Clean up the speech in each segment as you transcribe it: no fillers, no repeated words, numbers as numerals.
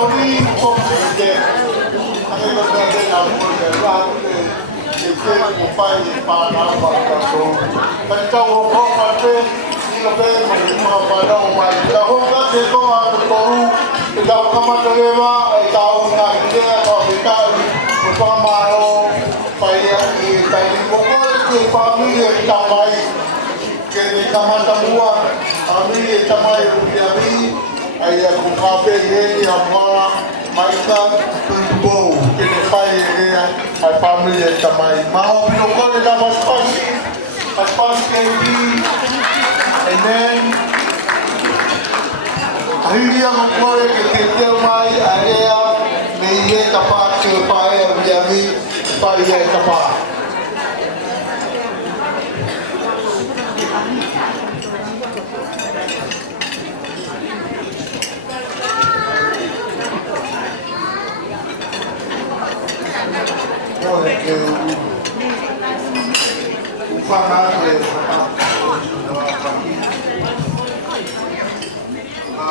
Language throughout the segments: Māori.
Maori kung hindi. Ang ibig natin ang pagkakas ito yung pay para magkaso. Kaya ko kasi ilabe mga panahon dahil kasi ito ang turu ikaw ka matalawa ikaw na hindi ako ikaw upamaro paya tayo mo ko yung pamilya tamay kaya kamatamuan pamilya tamay rupiari ay kung kape yun yung mga maikan tubo kinipay ay pamilya tamay maho pinukol ito mas candy and then hindi ang kuwari kikita may area may iye tapat kipaya biyami pa iye tapat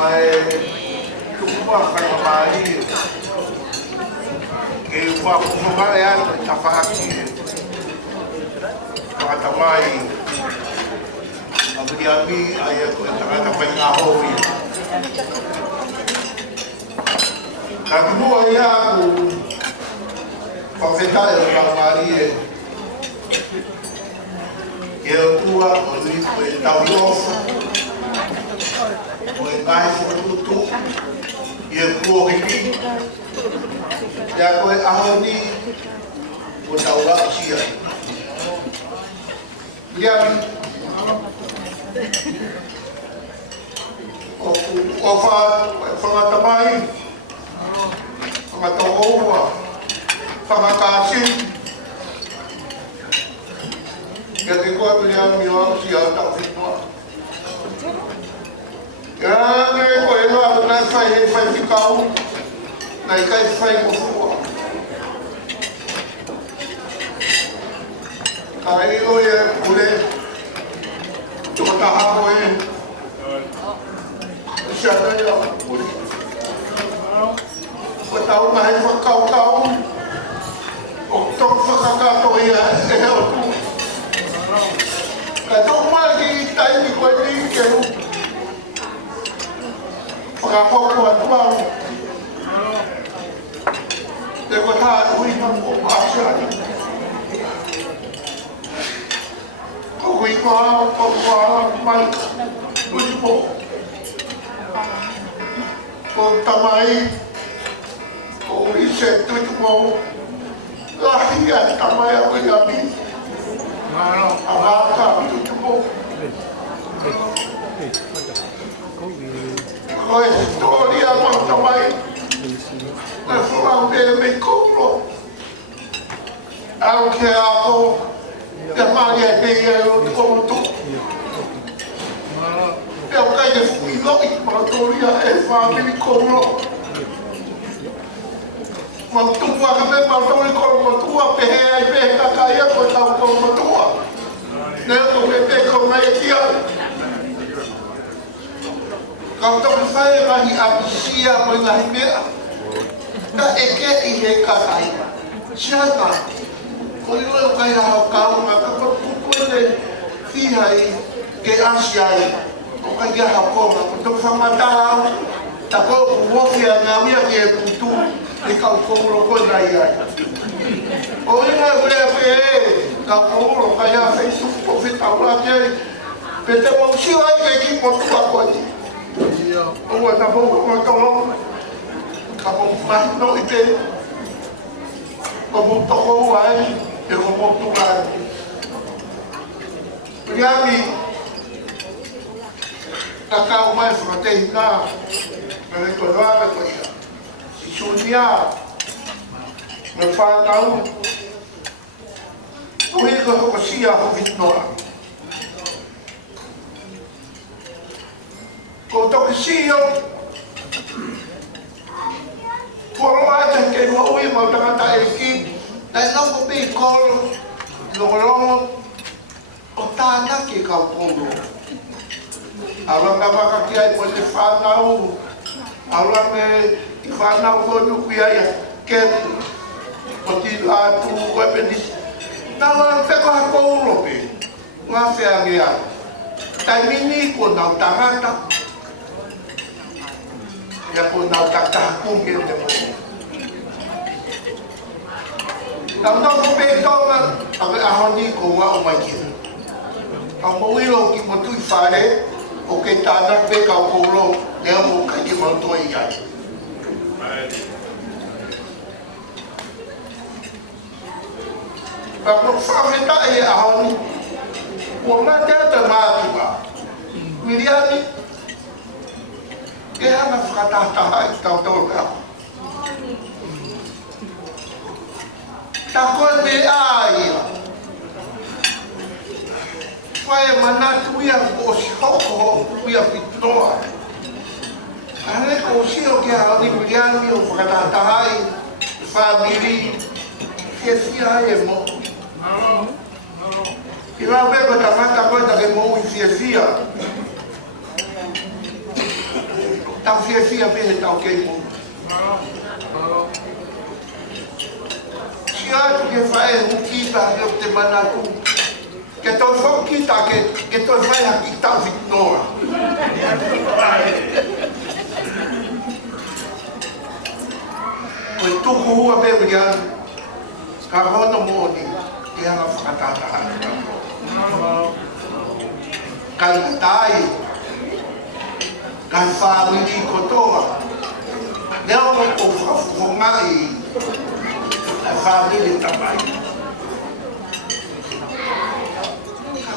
ay tuwa kay mali e wa kumaya tafaki patamai abiami ay ko taka pa ahowi kamu ya pafetai ka mali e tua oni ko tawiofa o ngai fututu ye kuohiki ya koe ahoni o taura sia liam o fa tamai fa toa fa kasi ya ke ko liam yo sia ta fitwa Yang ko ela na fai ficau na kai fai mo fua kai o ye pure to ta ha ko e shata ya pure ko tau na hai fakau kau o to fakaka to ya e o tu ka to ma ki tai ni ko ni ke Pagkakoko at wow. Deko tayo rin ang kupasya. Kukuhin ko ang pagkakamay. Ulit po. Kung tamay. Kung reset ito mo. Lahi at tamay ako yamin. Abaka ito mo. Kau historia pangkamai, nafurang ele koplo. Aku kira aku kemarin dia como tu. Eu caí fui logo historia family koplo. Waktu gua kami family koplo tua pehe pehe kakaya kau tahu koplo tua. Nego tu pehe koplo dia. Kau tak saya lagi abisia mengahi mea. Tak eke ihe kakai. Siapa? Kau itu kaya kau maka berkumpul le fihai ke Asia. Kau kaya kau maka untuk sama tahu. Tak kau wafia ngawi ke putu. Kau kau rokok raya. Oh ini boleh fe. Kau rokok kaya Facebook profit awal je. Betul mau siapa yang kita mau buat ni? Oh, na boca com a calma, acabou mais não ide, como tocou o ar, eu como tuar. Priami, kakao mais proteína, me recordava coisa. Se sonhar, me fala não, o rico reconhecia o vitória. Kau tahu siapa? Kalau ada kenapa we mau dengan tak ekip, dan nak pergi call, lorong, otana ke kau polo. Awak nak pakai kiai boleh faham, Aula me I whanau ko nuku ia ke o ti la tu wepeni. Nā wala peko hako urope. Ngā whea ngea. Tai mini ko nau tangata. Ia ko nau takakungi o te mo. Nau nau ko pe tonga ave ahoni ko ngā o mai ki. Au mawilo ki mo tui whare o ke tāna pe kau koulo lea mo kai ki mautua i ai. Ka mo whaweta e ahoni o ngā te mātua. Miriani e hana whakatataha i tau tau rā. Ta koe me āia. Whae manatu ia ko si hoko ia pitoa. Ane ko si o ke haoni miriani o whakatatahai, whamiri, ke fia e mo. I rau beba tamata koe ta ke mo i fia. Tau fia pehe tau kei mo. Si atu ke whae hukita o te manatu. Ke tau whakita ke tau whae haki tau whitnoa. Koe tuku hua beba ian, ka hono mōni, te hanga whakatataha. Kai tai, kai whāwiri kotoa, leo mo ko whawhongai, ai whāwiri tamai.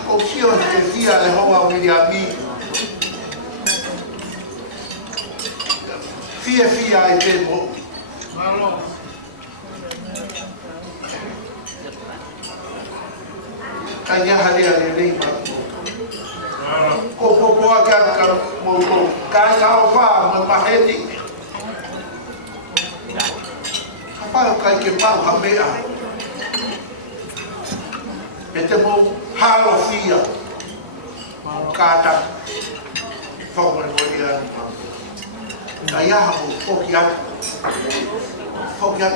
O sio te fia le hoa Miriami. Fia e te mo. Ka nyaha lea le rei matu. Ko popoa ka mo ko. Ka ngao wha mo maheti. Ka pao kai ke pao ha mea. E te mo halo fia kāta whakore kore anu. Ka iaha mo whoki atu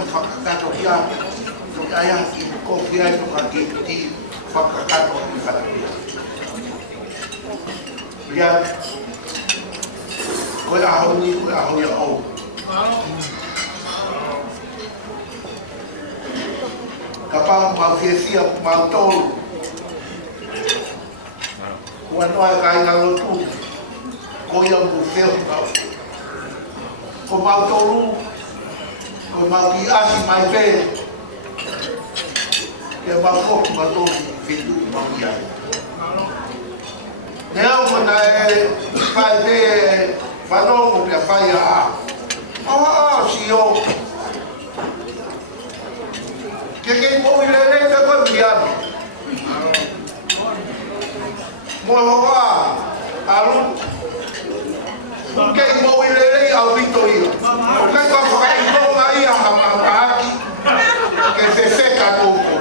whakakato ki atu. Ka iaha ki koki atu ka ki ti whakakato ki whakaria. Ria, koe ahoni a au. Ka pao mau fia mau tolu. Kua noa e kai ngalo tu, ko ia mu wheo tau. Ko mau tolu, ko mau ki asi mai pē. Ia mau koku ma tolu whitu mau ki ai. Nea mana e whai pē whanongo pia whai a. Si o. Ke kei mo i lele te koe miami. Mo hoa, alu. Kei mo i lele au vito ia. Kei ka whakaito nga ia hama kaaki. Ke whewheka kouko.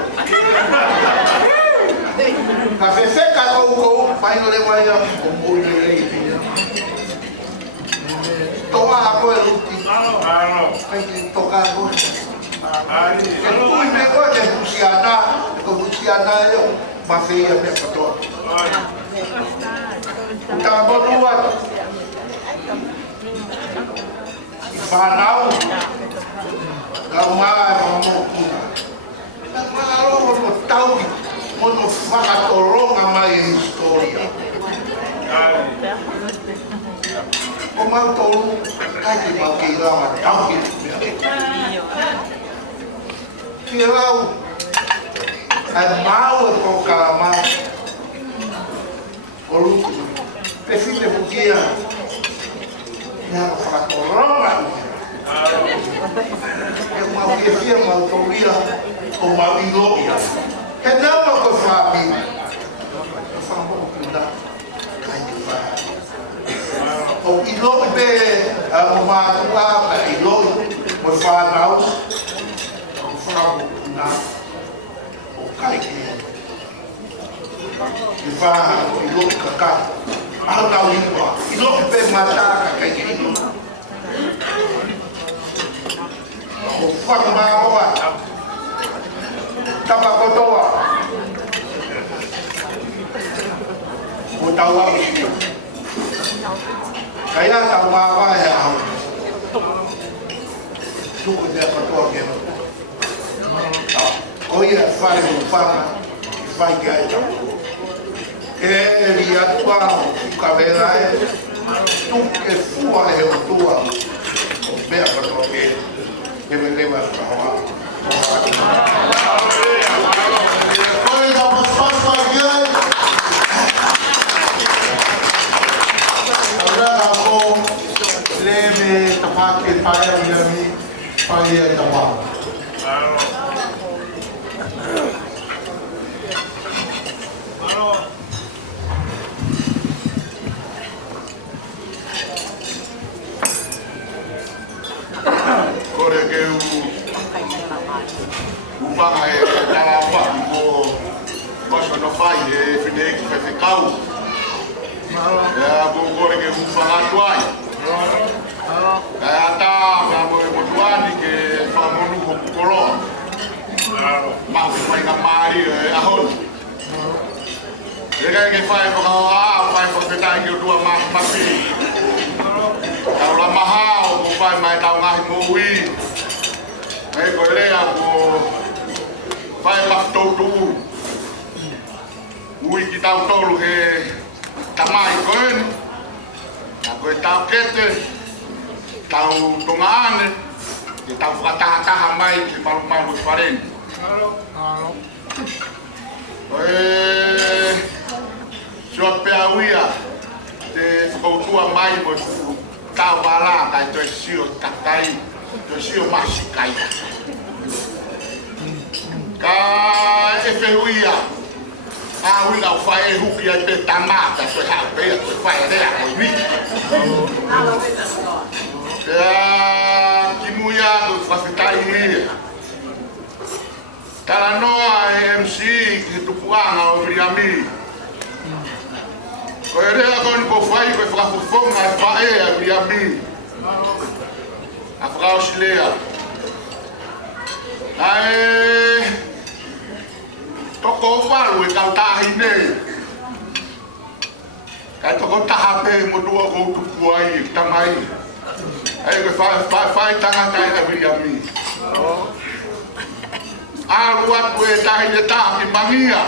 Ka whewheka kouko, paino le mai a o mo i lele. Toa a koe ruti. Kei ki toka koe. Ke tui me koe te husiana, ko husiana eo, ma whia me katoa. Ta morua, i whanau, ka maa e whamokuna. Ka maa roho no tauki, mono whakatoronga mai e historia. O mau tolu, kai ki mau ki rawa tauki mea. Ki rau, ai mau e ko kalama, o luku, pe white hukia, nea whakakoronga. E mau kia mau tauria, o mau iloia. He nama ko whapi, whamokuna, kai ki whaha. O iloi pe, o mātua, iloi, mo whanau, whamokuna, o kai ki. I whaha o iloi kaka, au nau iwa, iloi pe mataka kai ki iloi. whakamaoa. Tapa kotoa. O tau au sio. Kaya tau mawa e au. Tuko te kotoa ke. O ia fai o fama. Fai ke ai tau. Ke ria tua ka vera e. Tu ke fua e o tua. Mea kotoa ke. Ke me leva ka hoa. Koe ka paspa ke. Leve tapake pai mi pai e tapa. Kore ke u panga e tala pa ko paso no fai e fidei que fe kau. Ya go kore ke u fanga tuai. Kaya ta mo tuani ke famonu ko kolo. Ma ko fai na mari a hon. Ele que fai ko fai ko te tai ko tua ma fi. Tau la maha ko fai mai tau ngai mo wi. Mai ko le a ko fai ma tu. Ui ki tau tolu he tamai koen. Ko tau kete tau tongane e tau whakataha mai ki paru mai mo wharen. Sua pea uia te whakautua mai mo tau wala kai toi sio takai, toi sio masikai. Ka e wheuia a wina o whae huki ai pe tamata toi hau pea toi whae rea koi mi. Kimuia do whawhitai ia. Tala noa MC ki tupuanga o Viriami. Ko e rea koni ko whai ko e whakafufonga e whae a Viriami. A whakao silea. Ai toko waru e kau tahi nei. Kai toko taha pe mo dua ko tupuai tamai. Ai ko fai tanga kai a Viriami. Aru atu e tahi ne taha ki mangia.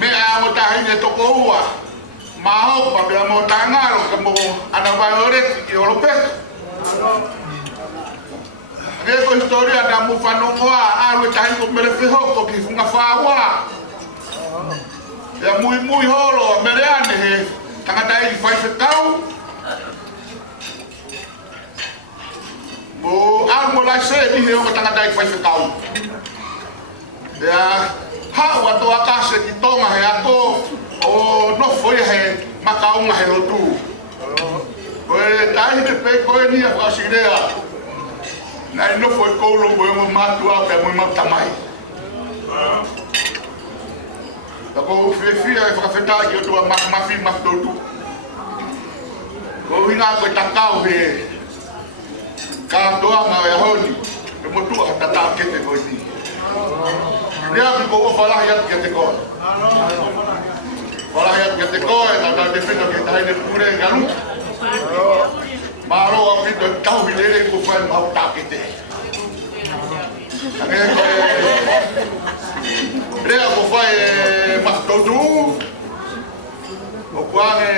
Me a mo tahi ne toko ua. Ma hopa me a mo tangaro ka mo ana vai oreti ki oropeto. Ne ko historia da mo whanongoa aru e tahi ko mere whihoko ki funga whaua. E mui holo a mere ane he tangata e whai whekau. Mo amo lai se ni he o tanga dai fai whekau. Ya hau ato akase ki tonga he ato o no foi he makaunga he rotu. Koe tai te pe koe ni a whasirea. Nai no foi koulo koe mo matua pe mo matamai. Tako whiwhia e whakawhetai ki o tua mafi maftotu. Ko hinga koe takau he ka doanga e honi e motua tata kete ko ni ria ko ko fala ya kete ko fala ya kete ko e tata defendo ke tai ne pure galu maro a pito tau bilere ko fa ma ta kete ane ko ria ko fa e ma todo o kwane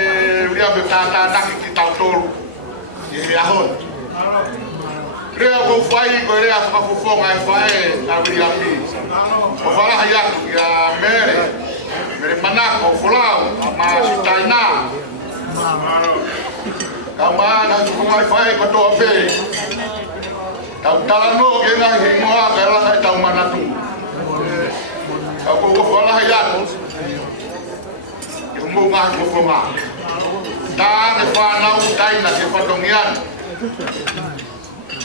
ria be tata ki tau tolu e a hon rea ko fai ko rea whakafofonga e whae a Viriami. O whalaha iatu ki a mere manako o wholau a Masitaina. Ka maana tukunga e whae ko toa pe. Tau talano ke ngahi he moa ka raka e tau manatu. Ka ko whalaha iatu e mo ngahi ko whonga. Tā ne whanau taina ke whatongian.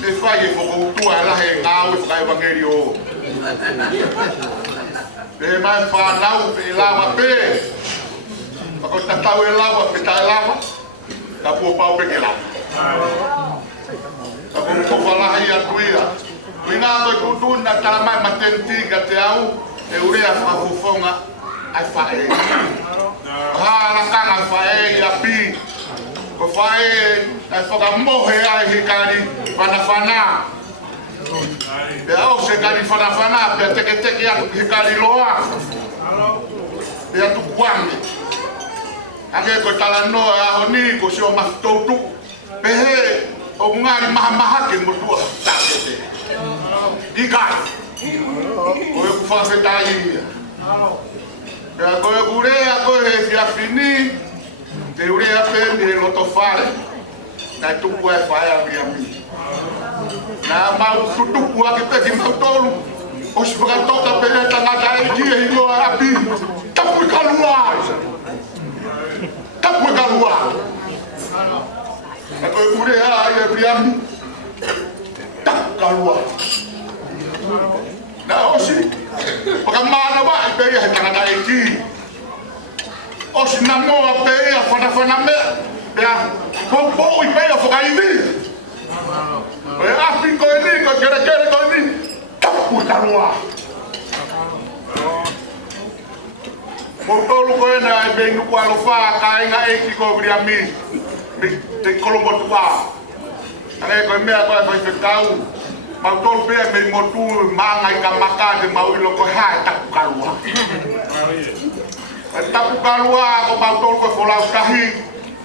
E fai e whakoutua e lahe ngāu e whakaewangeri o. E mai whanau e lawa pē. Whakau tatau e lawa pe tae lawa. Ka pua pau peke lawa. Ka kou whalahi atu ia. Inga ko tu na tala matenti ka te au e urea whakufonga ai whae. Hala kanga whae ia pi. Ko whae ai whakamohe ai hikari whanawhana. E au se kari whanawhana pia teke atu hikari loa. Pia tu kuangi. Ake ko tala noa aho ni ko sio mafutoutu. Pehe o ngari maha ke motua takete. Ikai. Koe ku whawhetai ia. Pea koe kurea koe he whiawhini. Te urea pe me loto whare. Nai tupu e whae a ria mi. Nā mau tutupu ake peki mau tolu. O si whakatoka pere tangata e kia i loa api. Tapu i kalua. Tapu i kalua. E koe kurea ai e ria mi. Tapu kalua. Nā osi. Whakamana wa i pere he tangata e ki. Osi na moa pere a whanawhana mea. Pea popo i pere a whakaimi. Oe api koe ni, koe kere koe ni, tapu kalua. Mo tolu koe na e bengu kua lofa ka inga eki koe vria mi. Mi te kolombo tua. Ane koe mea koe koe whekau. Mau tolu pea me motu maanga i ka maka te mau ilo koe hae tapu kalua. Tapu kalua ko mau tolu koe wholau tahi.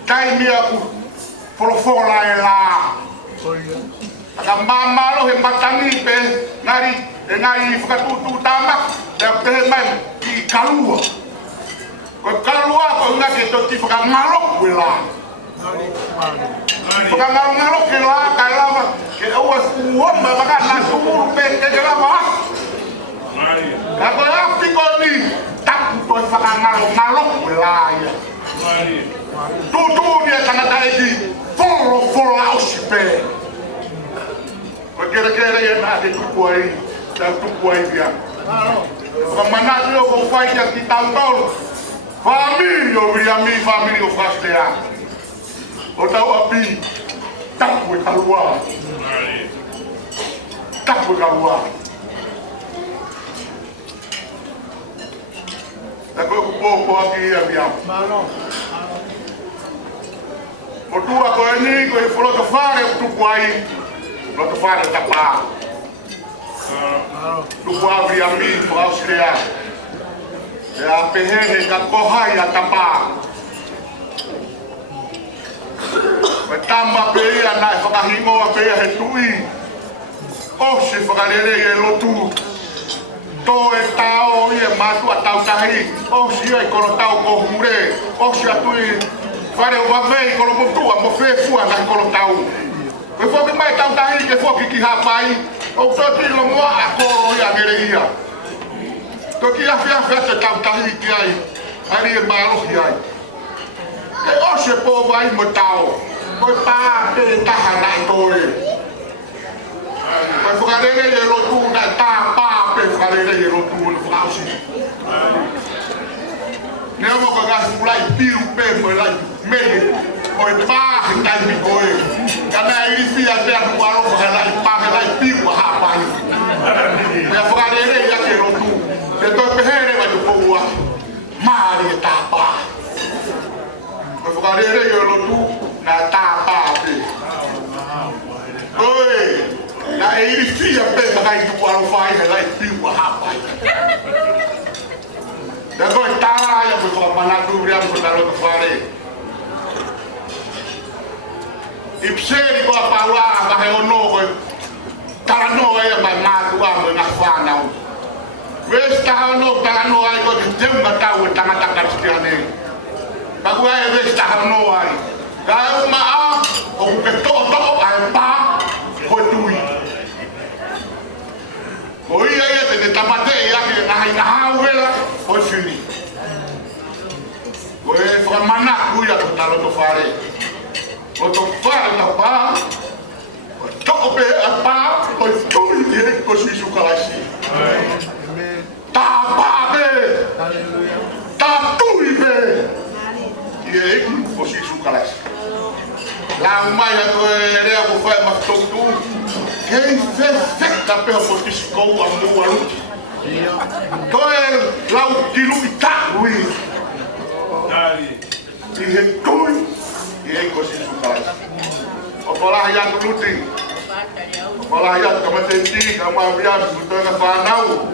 Tai mea ku wholofola e la. Aka mamalo he matangi pe ngari whakatutu tamak te pehe mai ki kalua. Ko kalua ko nga ke toti whakangalok we la. Whakangalok ke la kai lama ke aua uomba maka na kumuru pe ke lama. Kako api ko ni tapu ko whakangalok we la ia. Tutu ni e tangata eki folo ausi pe. Kere ya na ke tupuai, ta tupuai dia. Kamana yo ko fai ya ki tantol. Família via mi família o fastea. O tau api tapu kalua. Tapu kalua. Ta ko po aqui ya via. O tua ko ni ko folo fare tupuai. Loto fare tapa. Tu abre a mim para auxiliar. É a perrengue da corraia tapa. Vai tamba peia na fakahingo a peia retui. Oxe fakalele e lotu. To e tao e matu a tau tahi. Oxe e kono tau ko hure. Oxe atui fare o vavei kono motua mo fefua na kono tau. E foki mai tau tahi ke foki ki hapai. O toki lo moa a koro ia gereia. Toki a fia te tau tahi ki ai. Ari e marohi ai. E ose po vai mo tau. Koe pā te taha nai toe. Koe whakarere e rotu na tā pā pe whakarere e rotu na whakausi. Nea mo ka gasi mulai piu pe mo lai mei. Koe pā he taimi koe. Kana e isi a te atu aro whakalai pā he lai piu a hapai. Nea whakarere i ake rotu. Te toi pehere mai tu poua. Maari e tā pā. Koe whakarere i rotu na tā pā pe. Koe. Na e isi a pe makai tu aro whai he lai piu a hapai. Nea koe tāra ia koe whakamanatu ria mo taro te whare. Ipseri ko paua ka he ono ko tala no ai mai matu a mo na whanau. Wes ta no tala no ai ko te temba tau e tangata ka tiane. Ka ku ai wes ta no ai. Ka ma a o ke to ai pa ko tui. Ko ia ia te tamate ia ke na ai na hauela ko fini. Ko e fa mana ku ia ko talo to fare. O to fare ta pa. O to pe a pa o tui e ko si su kalasi. Amen. Ta pa be. Aleluia. Ta tui be. E ko si su kalasi. La mai ko e re ko fa mas todo quem fez da pela potisco a mua Toel lau dilu itakui. Di hetui ye kosi sukai. Opolah ya tuluti. Opolah ya kamatenti kamavia kutoka fanau.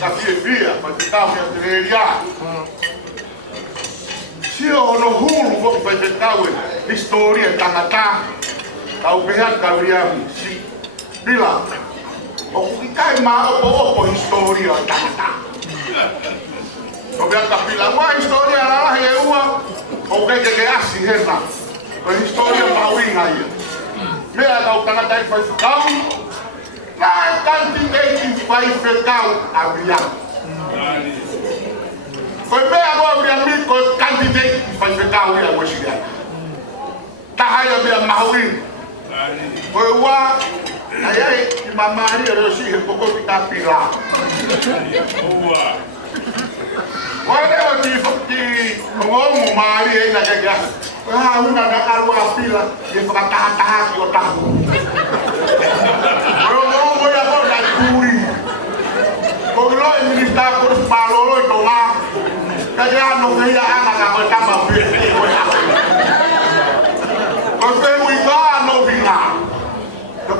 Kasi via patikamu ya tereria. Sio no hulu ko patikawe historia tangata. Kau behat kawiam si bila o kikai ma o historia tata o bea kapila wa historia la he ua o ke asi hena o historia pauinga ia mea kau tangata i fai kau na kanti ei fai kau abia ko bea go abia mi ko kanti ei fai kau ia mo sia tahaya bea mauin ko wa ayai mamari rosi poko kita pila. Wale oti ngomong mari ai nagaga. Ah, una na alwa pila, ye fakataha yo tahu. Ngomong ya ko na kuri. Ko lo minister ko palolo to nga. Kaya no kaya ana ka ko tama pili ko ya. Ko pe wi ga no bina.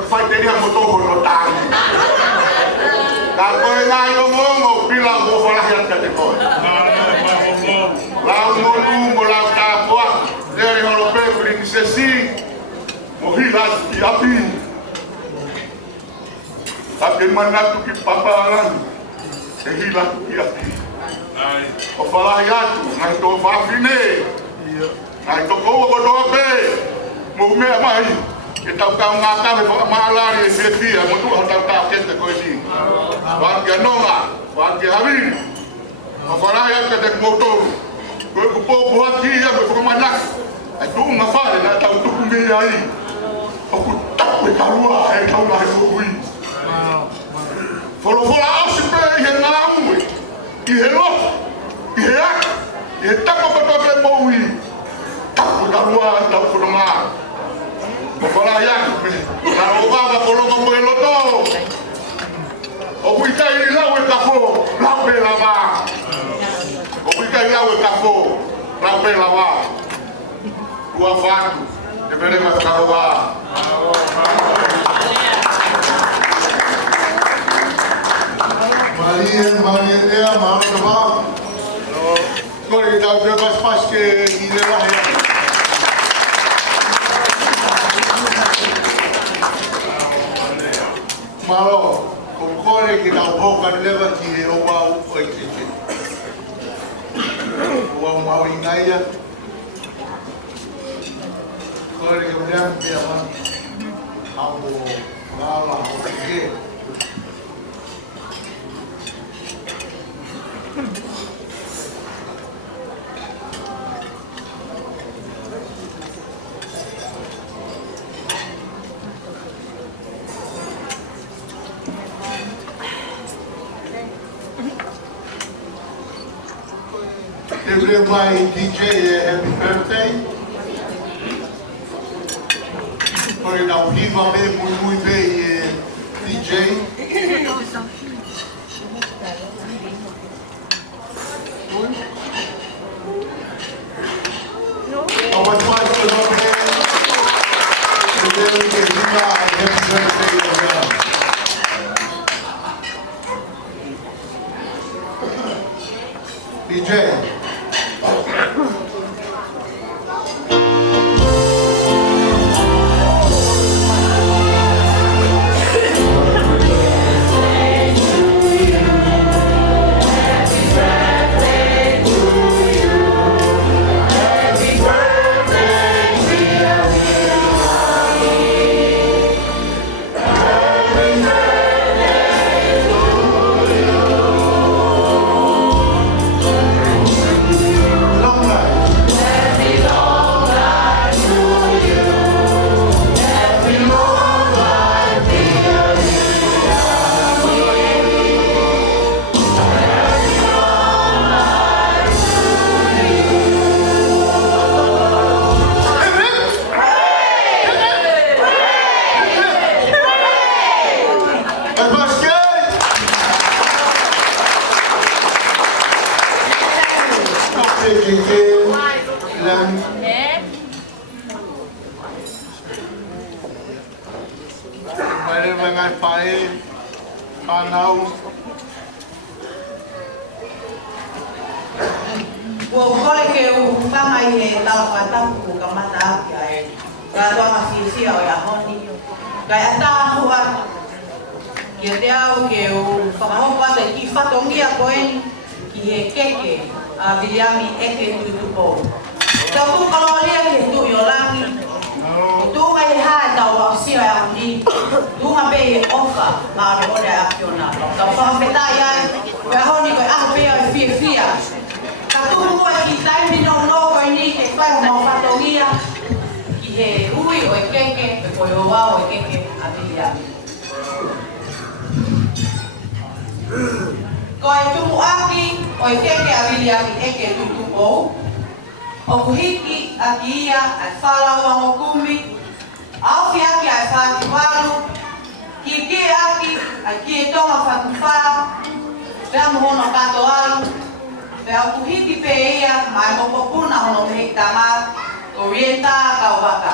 Fai teria motor no tang. Kalau yang ngomong bilang mau balasan kata kau. Lau mulu mulau kapua dari Europe prinsesi mohilat api. Tapi mana tu kipaparan kehilat api. Opalaya tu ngai to fafine. Ngai to kau berdoa be. Mau me mai. Kita kau ngakak malah ni setia, mutu hantar kau kita kau ini. Warga nonga, warga habis. Apa yang kita motor, kau kupu buat dia berpemanah. Itu ngafar, nak tahu tu kumbiai. Aku tak berkaruah, tahu lah kui. Follow asing yang ngamu, iheloh, ihak, ihetak apa tak maui. Tak berkaruah, tak berdengar. Pokola yak, kalau bapa kalau kamu eloto, obu ikai lawe kafo, lawe lava, obu ikai lawe kafo, lawe lava, dua fatu, diberi masalah. Marian dia mana coba? Kalau kita bebas pas ke ini lah ya. Malo, kokore kita bukan lewat di rumah itu. Rumah mau ingai ya. Kokore kemudian dia mah, aku kalah, aku pergi. My DJ happy birthday. Por não viva mesmo muito bem DJ. Our pastor of happy birthday DJ. Pwede mga pae, panaw. Kole ke upanga i talapatapu kamata ai rato masisi o ya honi kai ata hua ke te au ke u whakahopa te ki whatongia koeni ki he keke a Viliami eke tutupo. Tau kukaloria ke tu yolangi tu ngai ha tau au sia ya honi tu ngabe e ofa ma ore a kiona tau whakapeta ia ya honi koe aho pea e fia fia Katumu ki tai mino no ko ni ke whai mo whatongia ki he hui o e keke e koe o wao e keke a Viliami. Ko e tumu aki o e keke a Viliami eke tutupo o kuhiki a ki ia a whalaua o kumi au aki a whaki walu ki aki a ki e tonga whakuwha pea mohono kato alu Pea kuhiki pe ia mai mo popuna hono me tama orienta ka waka.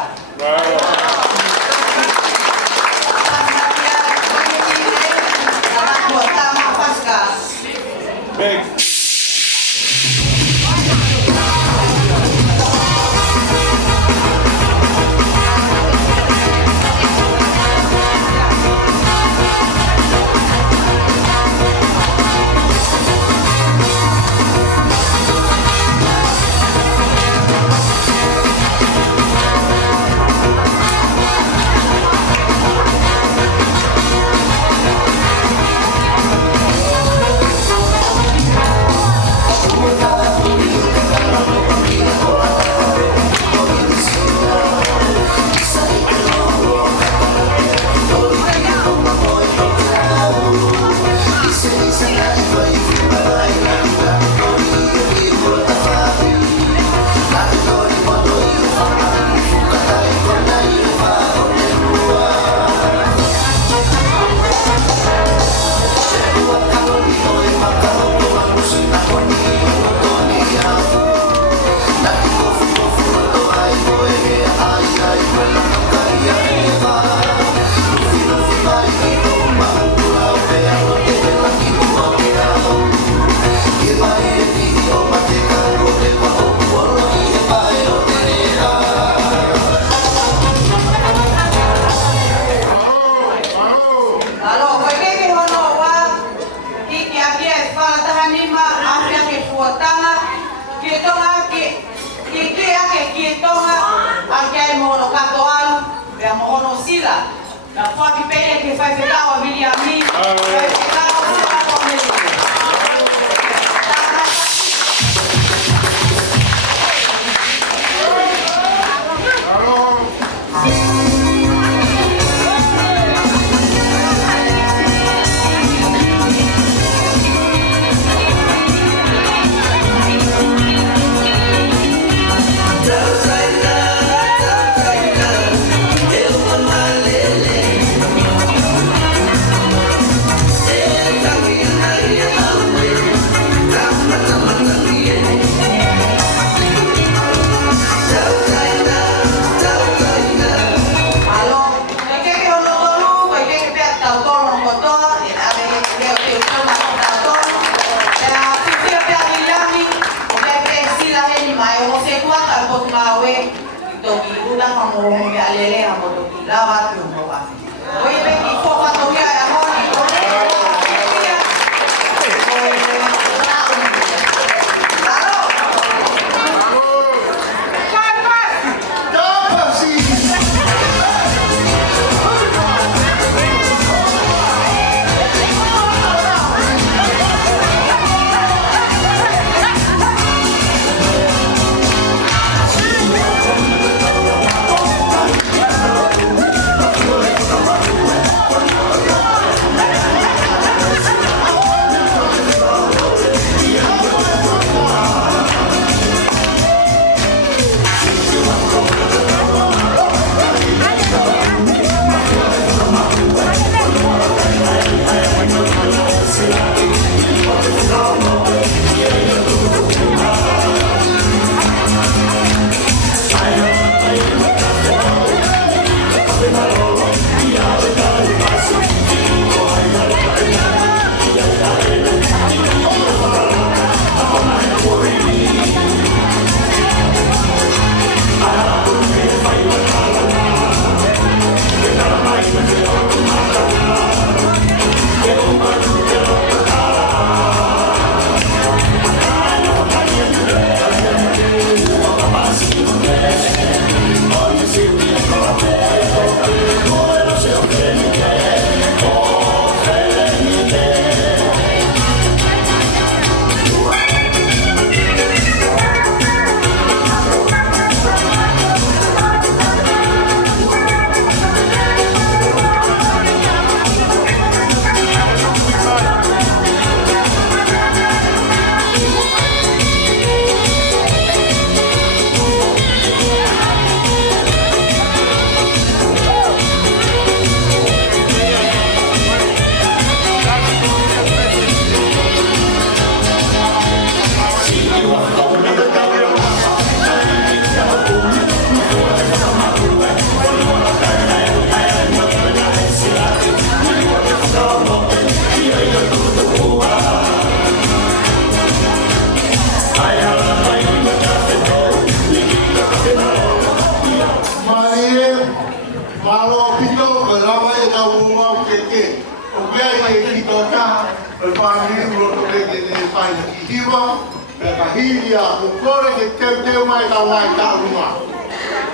Kito ko lama e ka uma keke. O bia e kito ka e family ro to ke ne fai hiwa e ka hilia ko kore ke te mai ka mai ka uma.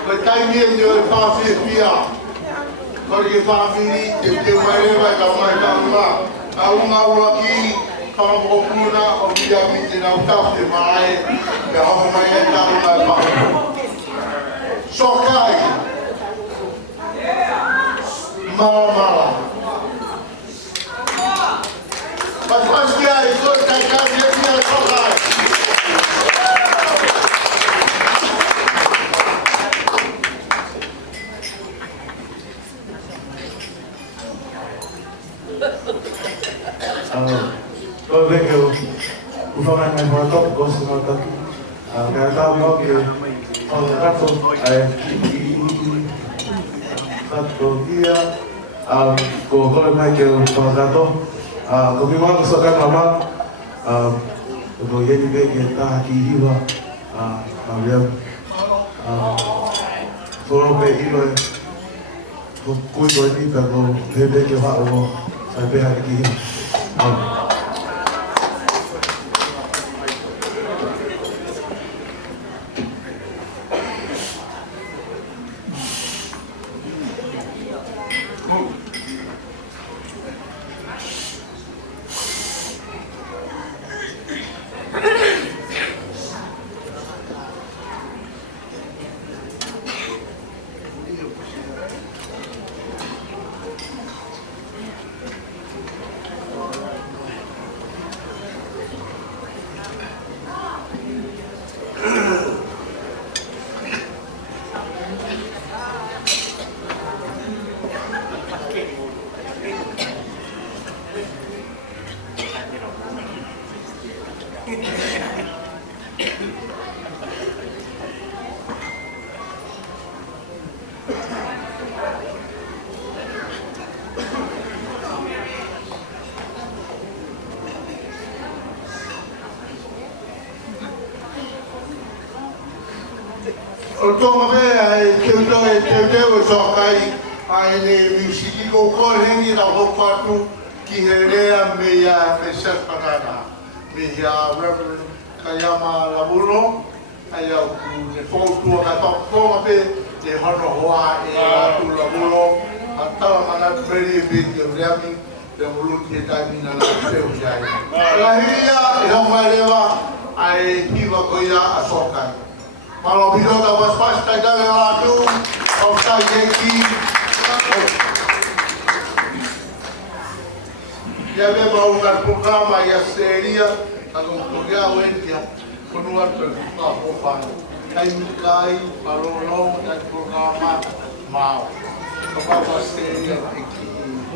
Ko tai ni e fa fi pia. Ko ke family te mai ka mai ka uma. A uma ro ki ka mo kuna o bia mi te na ka te mai. Ka ho mai ka uma pa. Sokai. Mala. Mas que aí, foi que a casa ia vir a socar. Tôi về kiểu của phong này ngày hoa tóc có sự nổi bật ngày tao có kiểu còn các phong các phong kia của tôi mai kiểu còn ra tốt có cái món sợ các mama rồi những cái ta kỳ hiu làm việc tôi về đi rồi cuối tuần đi cả rồi về kiểu họ rồi phải về hai kỳ hiu Toma bem, eu sokai ai le musiki ko ko hengi na ho patu ki herea meia pesa panana meia reverend kayama labulo ayau ku le fotu ka to ko be le hono hoa e tu labulo ata mana beri be de reami de mulu ki tamina la seu jai la hia e ho maleva ai kiwa ko ya asokai. Kalau bila dah pas-pas tak ada yang tu, outside jeki. Ya memang orang program yang seria, kalau program wendia, penuan berapa kai parolong dan program mau. Apa seria iki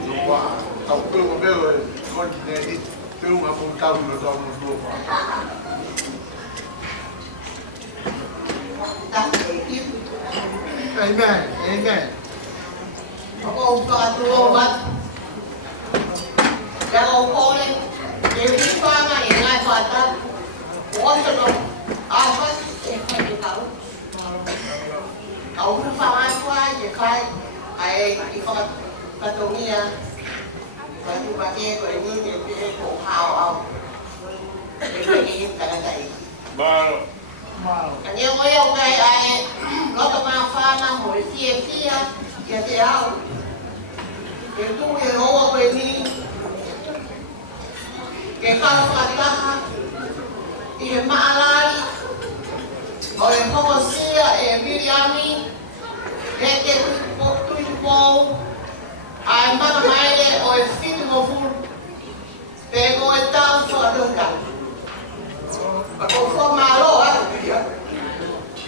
dua. Tahu tu mobil kontinen itu aku tahu dalam dua. Amen. Amen. Ako patulobat. Ako ko rin. Hindi pa nga ingay bata. Ako sa nung apat. Hindi ka. Ako pa nga ko ay kay ay ipagpatungiya. Pati ko ini ko how. Hindi talaga eh. Anh em ơi, cái ai nó tao mang pha mang hồi xia xia xia xia cái tu cái ngô bên đi cái con phải là cái mà lại rồi không có xia em đi ami cái tu ai mà mai để rồi xin một phút để ngồi tao cho được cả ako formalo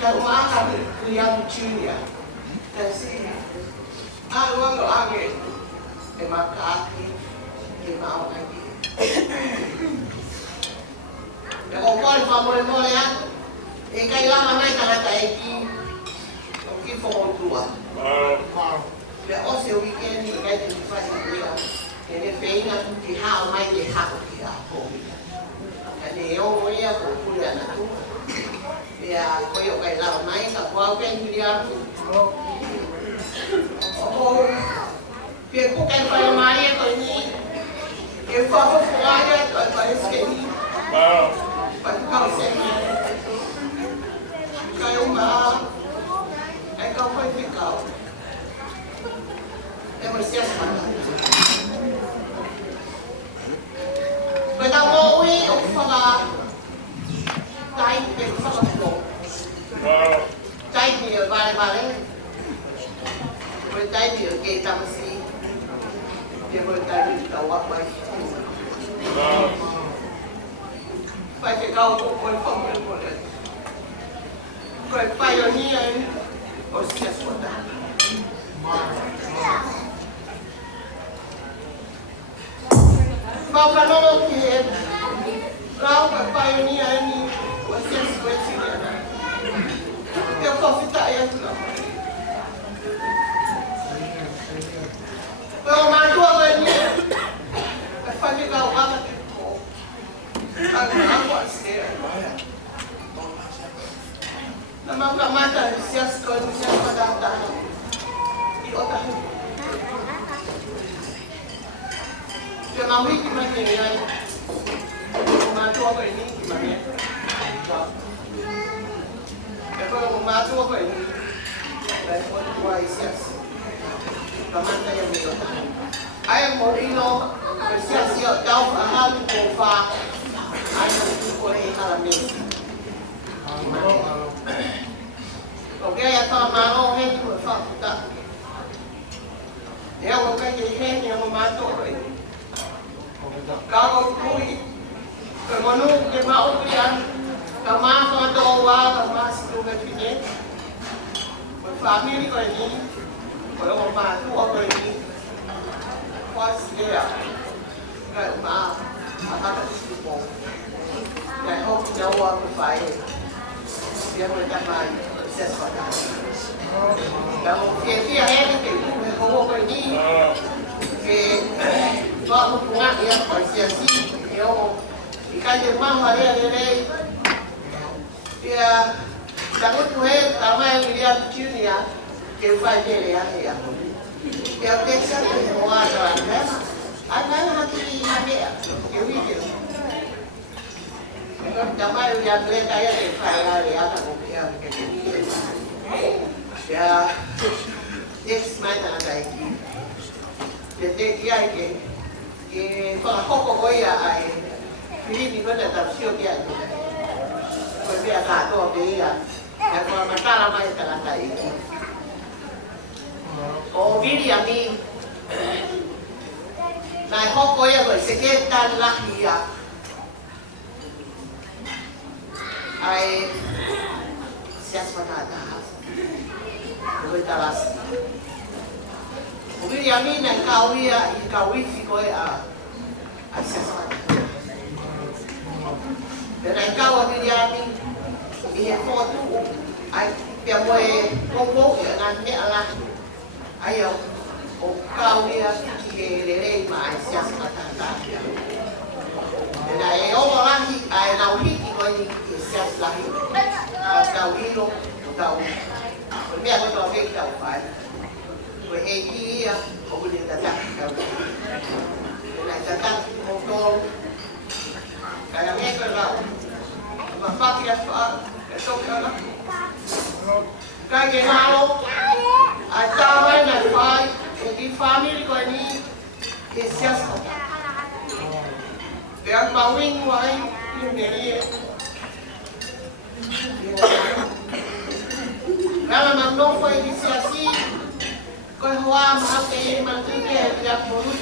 kalma kami yang China kasi ang angin e makati e mau lagi ako ko mo yan e kailangan na nakataiki okay for dua ya o se weekend ni kay fasi dia ele feina di how mai di how dia để ông ấy cũng phụ nữ là cũng thì có yêu cái nào máy cả qua bên kia cô Pia kuka e whai mai e koe ni. E whawhawhai e koe whai skei. Whai kau sehi. Kai o maa. E kau whai whikau. E mai sias mana. Koe tau mō ui o whanga. Tai e whakapō. Tai ni o vale. Koe tai ni o kei tamasi. Dia boleh tadi kita awak baik. Baca kau boleh faham boleh. Kau pioneer Australia sudah. Kau kan orang kiri. Kau pioneer ini Australia sudah. Dia kau kita ya tu. Kalau mantu apa ini? Apa ni kau apa tu? Aku asal. Nama kamata sias kau sias pada dah. Di otak. Dia mahu gimana ni? Mantu apa ini gimana? Kalau mantu apa ini? Lepas tu sias. Kamanta yang milo. Ayam morino bersiap-siap jauh ahal kofa. Ayam itu boleh halami. Okey, ya tak mahu hen tu fakta. Ya, okey je hen yang membantu ini. Kalau kui, kemana dia mahu berian, kemana doa, kemana situ begini. Family kau ini. Kalau mama tu orang ini, pas dia, kan mama, apa tu semua, dan hope jawab berfait, dia boleh dapat sesuatu. Kalau dia ni kita orang ini, kalau punya dia persiasi, dia ikan jerman hari dia takut tuh, ramai dia curinya. Que vai ver aí a eu tenho que saber o ar lá né agora aqui na minha eu vi eu também eu já falei que aí vai lá e ata com que já next month ada aqui jadi dia que fala pouco goia aí Filipe quando tá sio dia foi ver a cara dia ya kalau masalah mai tangan aí o William ni nai hoko ya ko seketan lahia ai sias patata ko talas o William ni nai kawi ko a sias patata dan nai kawi William ni foto ai pia moe ko ya ngan ala ayo o kau dia kiri mai sias kata dan ayo orang ni ayo nau hiki kau ni sias lagi kau hilo kau biar kau tahu kau fai kau hiki ya kau boleh datang kau dan datang motor kalau mereka kau apa dia fah esok kau kau kenal Atawai na fai, di family ko ni isias ko. Kaya mawing wai yung neri. Kala magno fai isiasi, ko hawa mahapay mantuke ya puru.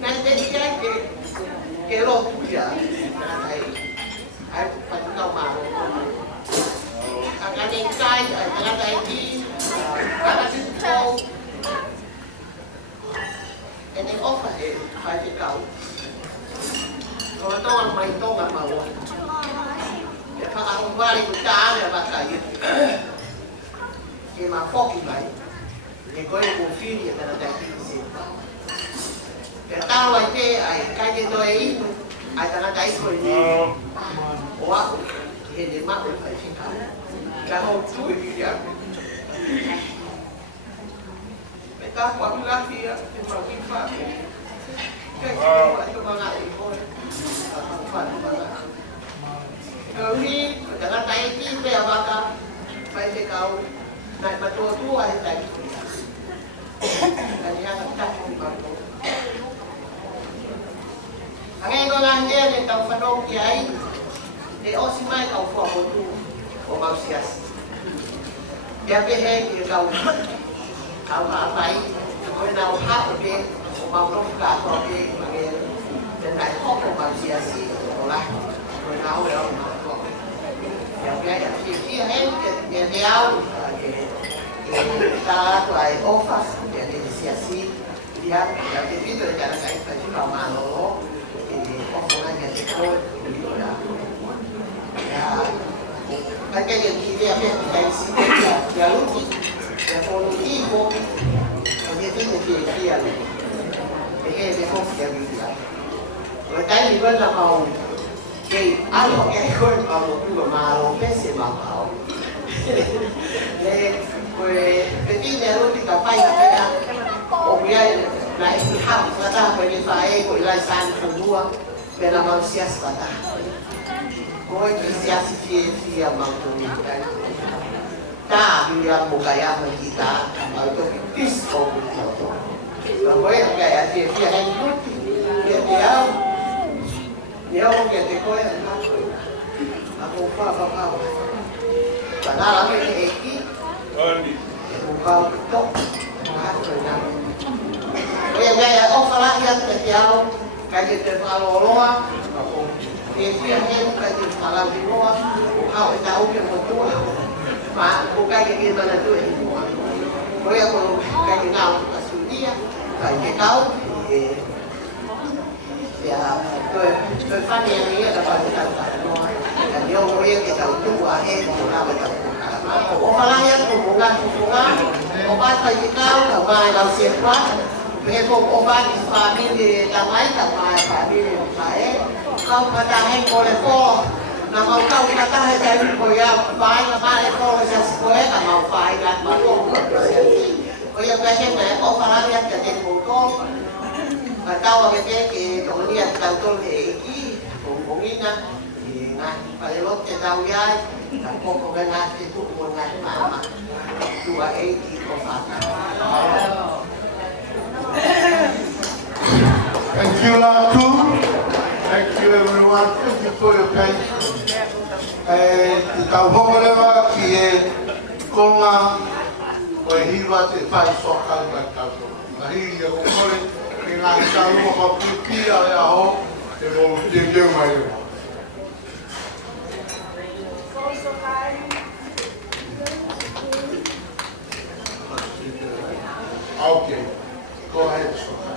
Nante dia ke lo puya. Ay pagkaw maro. Akaning kai, ay di Karena itu ini offer bagi kau. Kalau tahu main tahu nggak mau. Ya kalau balik kita ada pakai. Cuma fokus baik. Ini kau yang confirm ya karena tadi sih. Ya tahu aja, kaji doa itu, ada tadi kau ini. Wah, ini mak berfungsi kau. Kalau tu dia. Tá com a filha, tem uma pipa. Que é que vai tomar Kami, jangan naik ini be abaka, baik kau naik batu tu ada tadi. Dan yang tak mampu. Angin orang dia ni tahu fadong kiai, dia osimai kau faham tu, orang sias. Dia beheng dia kau apa kau nak hak dia, orang lompat kau dia panggil dan naik kau orang siasi, olah. Nào đâu mà còn dạo cái thì hết nhà đeo ta lại offer nhà đi xe xí đi ăn dạo cái biết rồi nhà cái phải chúng mà nó thì offer là nhà đi thôi rồi là cái gì thì em cái xí nhà lúc nhà con đi vô như thế này thì kia thì cái không kia gì cả rồi cái gì vẫn là màu cái ăn một cái khơi vào một cái mà một cái gì mà bảo nên cái này lúc thì cả phải là cái ông ấy lại thì học và ta phải đi phải của lại sang cùng đua để làm ăn sias và ta coi cái sias thì mà tụi mình ta bây giờ một cái mà kita ở trong cái disco và với cái thì anh lúc thì nếu không nhận thì coi là aku apa padahal ini eki bukan tok mengaturnya ya ofalah yang terjauh kaji terlalu aku dia kaji malam di luar kau tahu yang betul mak bukan kaji mana tu kau yang kaji kau asudia kaji kau ya tôi phát hiện nghĩ là còn cái tàu phải nói là nhiều người cái tàu tu à hết một năm cái tàu có khả năng nhất của ngàn có ba thầy cao cả vài đầu xiên quá về cùng có ba phải đi thì tàu máy tàu bài phải đi phải không mà ta hay coi là co là màu không mà ta hay thấy coi phải là ba cái co là sẽ cả màu phải là màu không bây giờ cái xem này có khả năng nhất là tiền một con và tao cái tổng liên tao tôi thì cũng nghĩ nha thì ngay phải lúc cho tao dai là có cái ngay thì cũng một ngày mà chùa ấy thì có phạt Thank you, Latu. Thank you, everyone. Thank you for your patience. Tao hôm nay là khi con oi hiwa te fai soka mai tao. Ahi ya ko kore ke ngai tau ko pipi a ho te mo te mai. Okay, go ahead, Soka.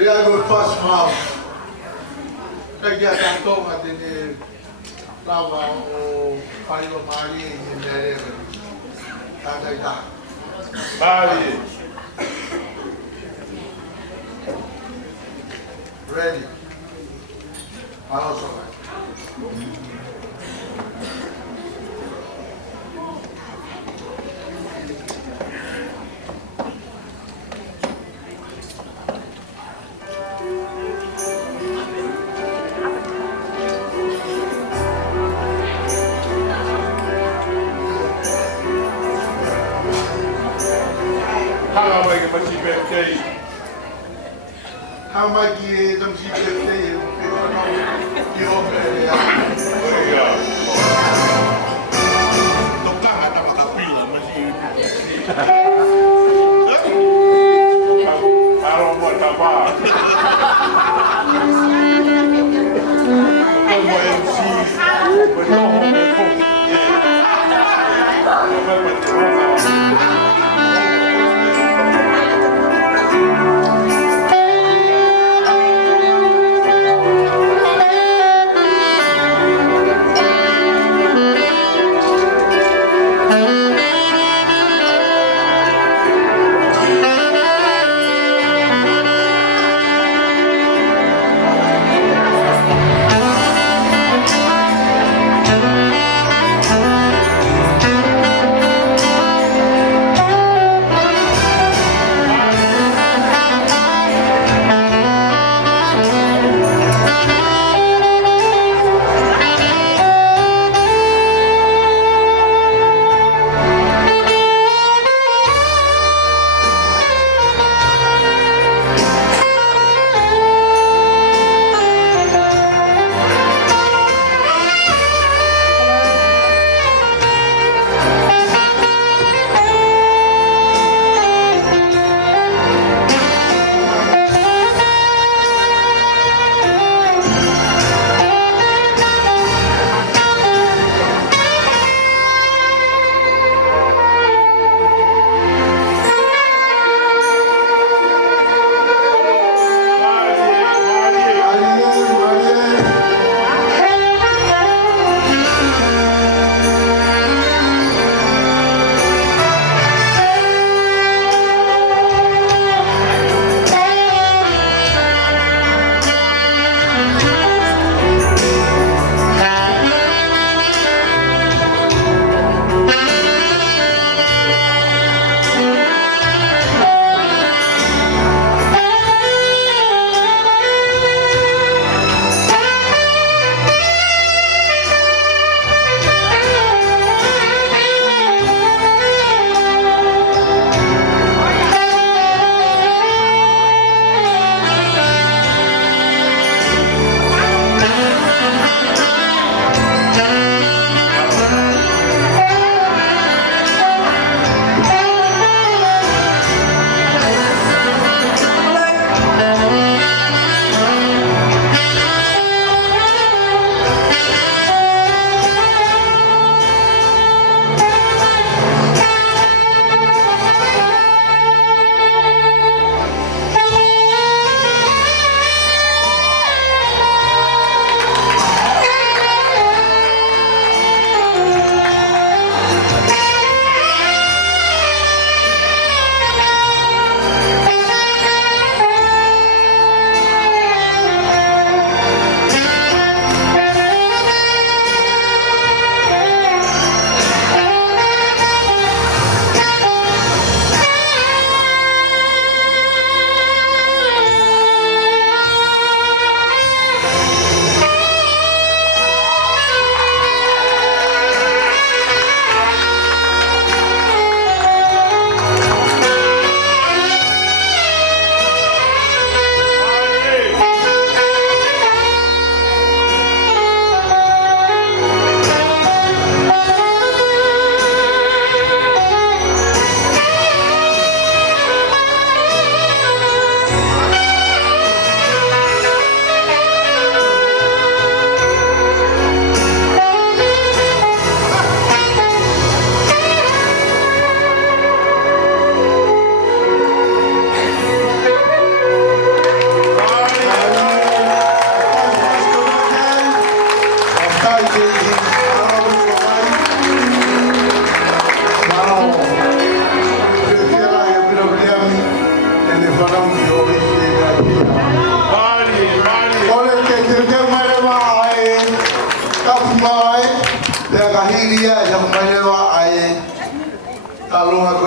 Dia go first house. Kaya tanto matini lava o paio mali ni mere. Tanda. Bali. Ready. Also. How am I going to birthday? How am I going to birthday? Don't come at the pillar, I don't want to buy. I'm going to see, but no home and cook.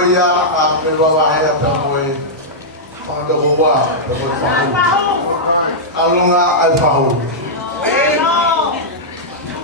ia a me wa he a moe pa do wa do fa alonga al fahu